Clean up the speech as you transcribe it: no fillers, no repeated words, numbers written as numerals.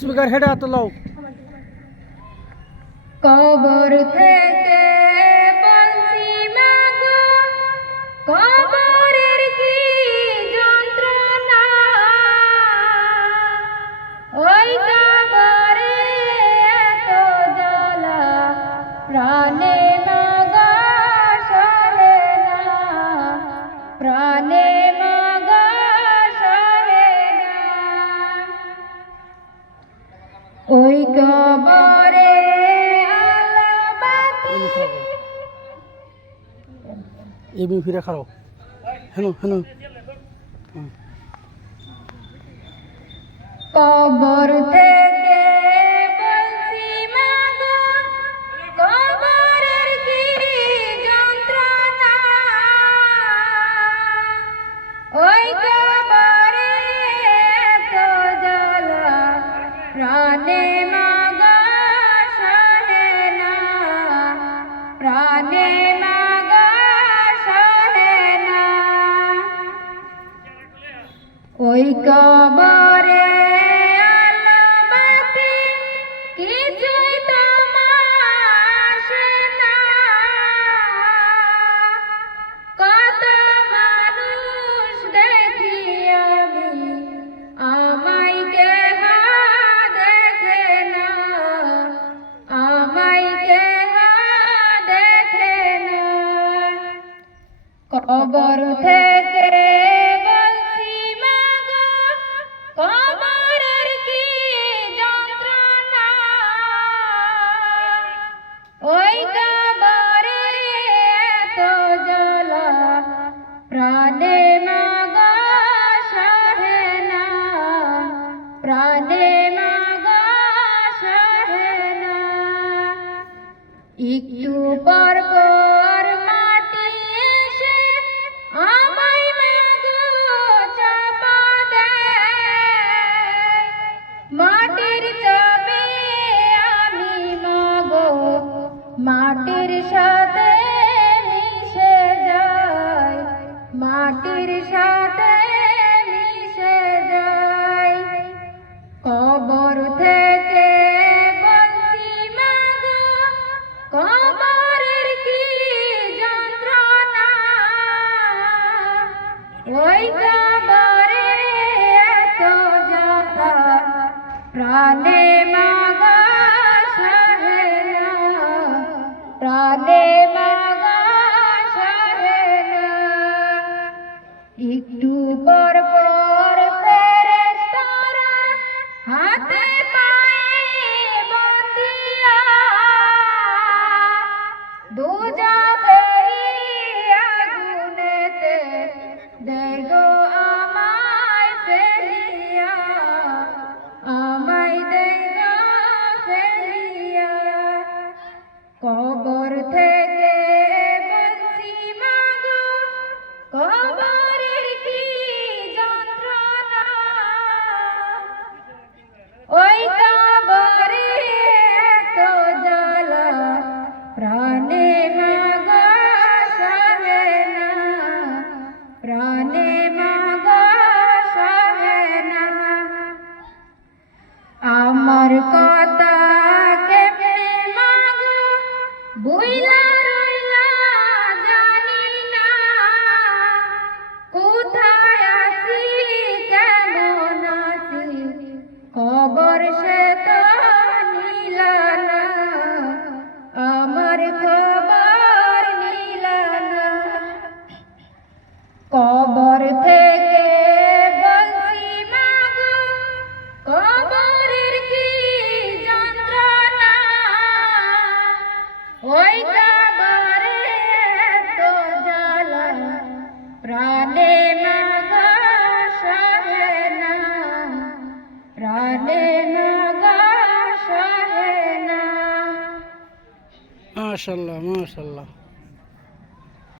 Speaker হেডে হাতে লাও। কবর থেকে বলছি মাগো, কবরের কি যন্ত্রণা, ওই কবরে এত জ্বালা, প্রাণে মাগো সহে না, প্রাণে মাগো সহে না। ওই কবরে এমনি ফিরে খাও হেন হেন। কবর থেকে বলছি মাগো, কবরের কি যন্ত্রণা, ওই কবরে এত জ্বালা, প্রাণে মাগো সহে না, প্রাণে মাগো সহে না। ওই কবরে আলো বাতি কিছুই তোমার আসে না, কত মানুষ দেখি আমি, আমায় কেহ দেখে না, আমায় কেহ দেখে না। কবর থেকে বলছি মাগো, কবরের কি যন্ত্রণা, ওই কবরে এত জ্বালা, প্রাণে মাগো সহে না, প্রাণে মাগো সহে না। একটু পর পর মাটি এসে আমায় মাগো চাপা দেয়, মাটির চাপে আমি মাগো মাটির সাথে মিশে যাই, মাটির সাথে মিশে যাই। কবর থেকে বলছি মাগো, কবরের কি যন্ত্রণা, ওই কবরে এত জ্বালা, প্রাণে মাগো সহে না, প্রাণে মাগো সহে না। একটু পর পর ফেরেশতারা হাতে পায়ে বন্দিয়া, দুজকেরই আগুনেতে দেগো আমায় ফেলিয়া, আমায় দেগো ফেলিয়া। কবর থেকে বলছি মাগো, কবরের কি যন্ত্রণা, ওই কবরে এত জ্বালা, প্রাণে মাগো সহে না, প্রাণে মাগো সহে না। আমার কথা কেমনে মাগো বুইলা রইলা জানি না, কোথায় আছি কেমন আছি খবর সে তো নিলা না, আমার খবর নিলা না। কবর থেকে বলছি মাগো, কবরের কি যন্ত্রণা, ওই কবরে এত জ্বালা, প্রাণে মাগো সহে না, প্রাণে মাগো সহে না। মাশাআল্লাহ মাশাআল্লাহ।